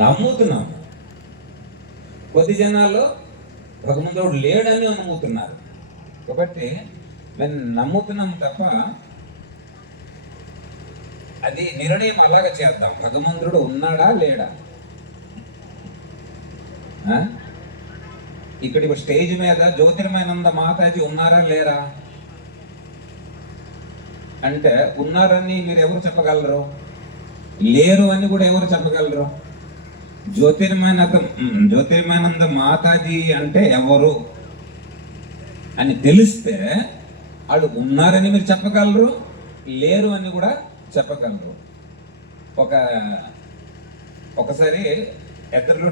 నమ్ముతున్నాం. కొద్ది జనాలు భగవంతుడు లేడని నమ్ముతున్నారు. కాబట్టి మేము నమ్ముతున్నాం తప్ప అది నిర్ణయం అలాగ చేద్దాం. భగవంతుడు ఉన్నాడా లేడా? ఇక్కడ స్టేజ్ మీద జ్యోతిర్మయానంద మాతాజీ ఉన్నారా లేరా అంటే, ఉన్నారని మీరు ఎవరు చెప్పగలరు? లేరు అని కూడా ఎవరు చెప్పగలరు? జ్యోతిర్మయానంద మాతాజీ అంటే ఎవరు అని తెలిస్తే వాళ్ళు ఉన్నారని మీరు చెప్పగలరు, లేరు అని కూడా చెప్పగలరు. ఒకసారి ఇద్దరిలో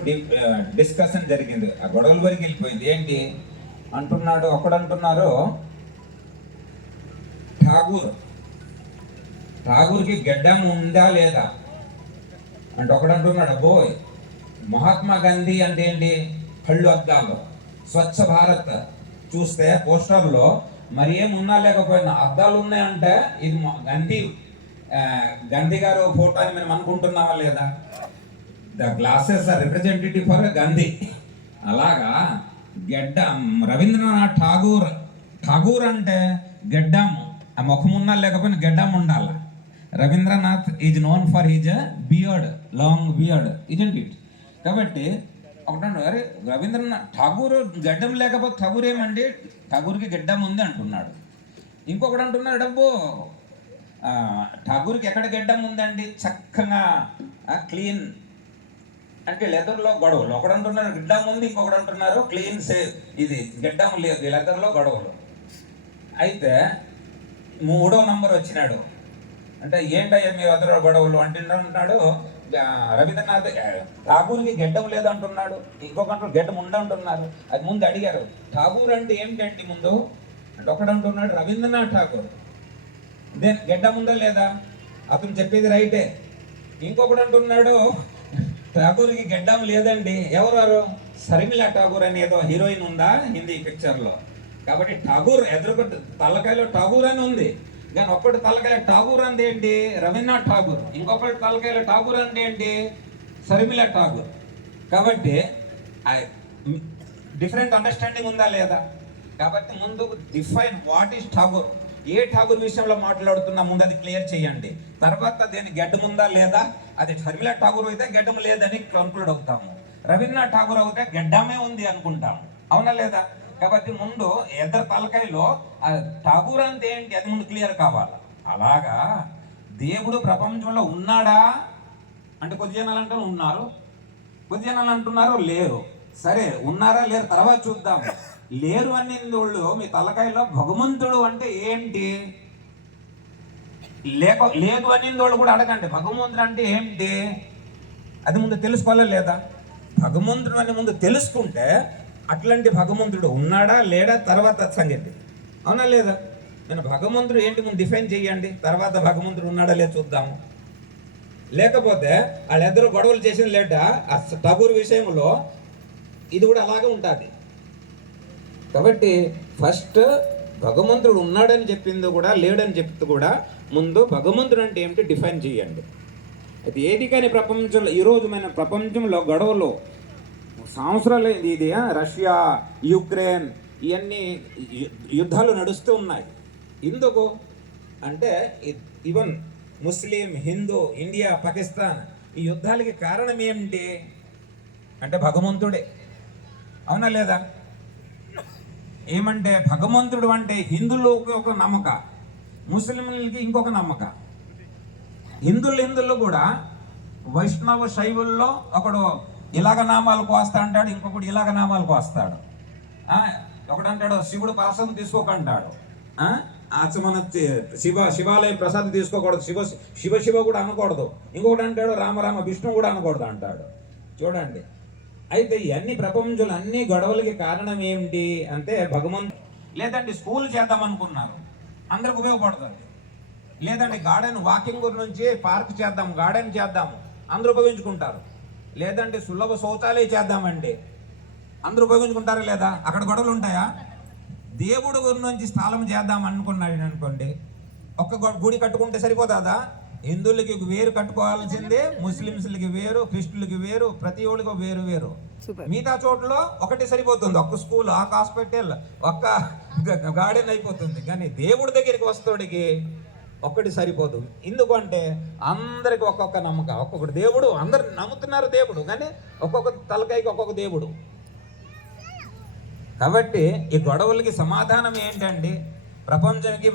డిస్కషన్ జరిగింది. ఆ గొడవల వరకు వెళ్ళిపోయింది. ఏంటి అంటున్నాడు, ఒకడంటున్నారు ఠాగూర్కి గెడ్డం ఉందా లేదా అంటే, ఒకడంటున్నాడు అబ్బోయ్ మహాత్మా గాంధీ అంటే ఏంటి, కళ్ళు అద్దాలు, స్వచ్ఛ భారత్ చూస్తే పోస్టర్లో మరి ఏమున్నా లేకపోయినా అద్దాలు ఉన్నాయంటే ఇది గాంధీ గారు ఫోటో అని మేము అనుకుంటున్నామా లేదా? The glasses are representative for Gandhi. అలాగా రవీంద్రనాథ్ ఠాగూర్ అంటే గెడ్డం, ఆ ముఖం ఉన్నా లేకపోయినా గెడ్డం ఉండాలి. Rabindranath is known for his beard, long beard, isn't it? కాబట్టి ఒకటంటే అరే రవీంద్రనాథ్ ఠాగూర్ గడ్డం లేకపోతే ఠాగూర్ ఏమండి, ఠాగూర్కి గడ్డం ఉంది అంటున్నాడు. ఇంకొకటి అంటున్నాడు డబ్బు ఠాగూర్కి ఎక్కడ గడ్డం ఉందండి, చక్కగా క్లీన్ అంటే లెదర్లో గొడవలు. ఒకడు అంటున్నారు గడ్డం ఉంది, ఇంకొకటి అంటున్నారు క్లీన్ సేవ్, ఇది గడ్డం లేదు, లెదర్లో గొడవలు. అయితే 3వ నంబర్ వచ్చినాడు. అంటే ఏంటయ్యా మీ వద్ద గొడవలు అంటున్నాడు. రవీంద్రనాథ్ ఠాగూర్కి గెడ్డం లేదంటున్నాడు, ఇంకొక గెడ్డం ఉండంటున్నారు. అది ముందు అడిగారు ఠాగూర్ అంటే ఏంటంటే ముందు అంటే, ఒకడు అంటున్నాడు రవీంద్రనాథ్ ఠాగూర్, దెన్ గెడ్డం ఉందా లేదా, అతను చెప్పేది రైటే. ఇంకొకడు అంటున్నాడు ఠాగూర్కి గెడ్డం లేదండి. ఎవరు? శర్మిలా ఠాగూర్ అని ఏదో హీరోయిన్ ఉందా హిందీ పిక్చర్లో. కాబట్టి ఠాగూర్ ఎదురుకు తలకాయలో ఠాగూర్ అని ఉంది, కానీ ఒక్కటి తలకాయ ఠాగూర్ అంటే ఏంటి, రవీంద్రనాథ్ ఠాగూర్. ఇంకొకటి తలకాయలో ఠాగూర్ అంటే ఏంటి, శర్మిలా ఠాగూర్. కాబట్టి డిఫరెంట్ అండర్స్టాండింగ్ ఉందా లేదా? కాబట్టి ముందు డిఫైన్ వాట్ ఈస్ ఠాగూర్. ఏ ఠాగూర్ విషయంలో మాట్లాడుతున్నా ముందు అది క్లియర్ చేయండి. తర్వాత దేని గడ్డం ఉందా లేదా, అది శర్మిలా ఠాగూర్ అయితే గడ్డం లేదని కన్క్లూడ్ అవుతాము. రవీంద్రనాథ్ ఠాగూర్ అయితే గడ్డమే ఉంది అనుకుంటాము, అవునా లేదా? కాబట్టి ముందు ఇద్దరు తలకాయలో ఠాగూర్ అంటే ఏంటి అది ముందు క్లియర్ కావాలి. అలాగా దేవుడు ప్రపంచంలో ఉన్నాడా అంటే, కొద్ది జనాలు అంటారు ఉన్నారు, కొద్ది జనాలు అంటున్నారు లేరు. సరే ఉన్నారా లేరు తర్వాత చూద్దాం. లేరు అని వాళ్ళు మీ తలకాయలో భగవంతుడు అంటే ఏంటి, లేదు అని వాళ్ళు కూడా అడగండి భగవంతుడు అంటే ఏంటి, అది ముందు తెలుసుకోవాలా లేదా? భగవంతుడు అని ముందు తెలుసుకుంటే అట్లాంటి భగవంతుడు ఉన్నాడా లేడా తర్వాత సంగతి, అవునా లేదా? నేను భగవంతుడు ఏంటి ముందు డిఫైన్ చేయండి, తర్వాత భగవంతుడు ఉన్నాడా లేదా చూద్దాము. లేకపోతే వాళ్ళిద్దరూ గొడవలు చేసిన లేదా ఆ ఠాగూర్ విషయంలో ఇది కూడా అలాగే ఉంటుంది. కాబట్టి ఫస్ట్ భగవంతుడు ఉన్నాడని చెప్పింది కూడా లేడని చెప్తే కూడా ముందు భగవంతుడు అంటే ఏమిటి డిఫైన్ చేయండి. అయితే ఏది కానీ ప్రపంచంలో ఈరోజు మన ప్రపంచంలో గొడవలు సంవత్సరాలు ఇది రష్యా యుక్రెయిన్ ఇవన్నీ యుద్ధాలు నడుస్తూ ఉన్నాయి. ఎందుకు అంటే ఈవెన్ ముస్లిం, హిందూ, ఇండియా, పాకిస్తాన్ ఈ యుద్ధాలకి కారణం ఏమిటి అంటే భగవంతుడే, అవునా లేదా? ఏమంటే భగవంతుడు అంటే హిందువులకి ఒక నమ్మక, ముస్లింలకి ఇంకొక నమ్మక. హిందువుల్లో కూడా వైష్ణవ శైవుల్లో ఒకడు ఇలాగ నామాలకు వస్తా అంటాడు, ఇంకొకటి ఇలాగ నామాలకు వస్తాడు. ఒకడంటాడు శివుడు ప్రసాదం తీసుకోకంటాడు, మన శివాలయం ప్రసాదం తీసుకోకూడదు, శివ కూడా అనకూడదు. ఇంకొకటి అంటాడు రామరామ విష్ణు కూడా అనకూడదు అంటాడు. చూడండి, అయితే ఇవన్నీ ప్రపంచంలో అన్ని గొడవలకి కారణం ఏమిటి అంటే భగవంతుడు. లేదంటే స్కూల్ చేద్దాం అనుకున్నారు, అందరికి ఉపయోగపడుతుంది. లేదంటే గార్డెన్ వాకింగ్ గురించి పార్క్ చేద్దాం, గార్డెన్ చేద్దాము, అందరూ ఉపయోగించుకుంటారు. లేదంటే సులభ శౌచాలయం చేద్దామండి, అందరూ ఉపయోగించుకుంటారా లేదా? అక్కడ గొడవలు ఉంటాయా? దేవుడు గురి నుంచి స్థలం చేద్దాం అనుకున్నాడు అనుకోండి, ఒక్క గుడి కట్టుకుంటే సరిపోతుందా? హిందువులకి వేరు కట్టుకోవాల్సిందే, ముస్లిమ్స్లకి వేరు, క్రిస్టులకి వేరు, ప్రతి ఒక్కరికి వేరు వేరు. మిగతా చోట్ల ఒకటి సరిపోతుంది, ఒక్క స్కూల్, ఒక హాస్పిటల్, ఒక్క గార్డెన్ అయిపోతుంది. కానీ దేవుడి దగ్గరికి వస్తోడికి ఒక్కటి సరిపోదు. ఎందుకంటే అందరికి ఒక్కొక్క నమ్మకం, ఒక్కొక్కటి దేవుడు. అందరు నమ్ముతున్నారు దేవుడు, కానీ ఒక్కొక్క తలకాయకి ఒక్కొక్క దేవుడు. కాబట్టి ఈ గొడవలకి సమాధానం ఏంటంటే ప్రపంచానికి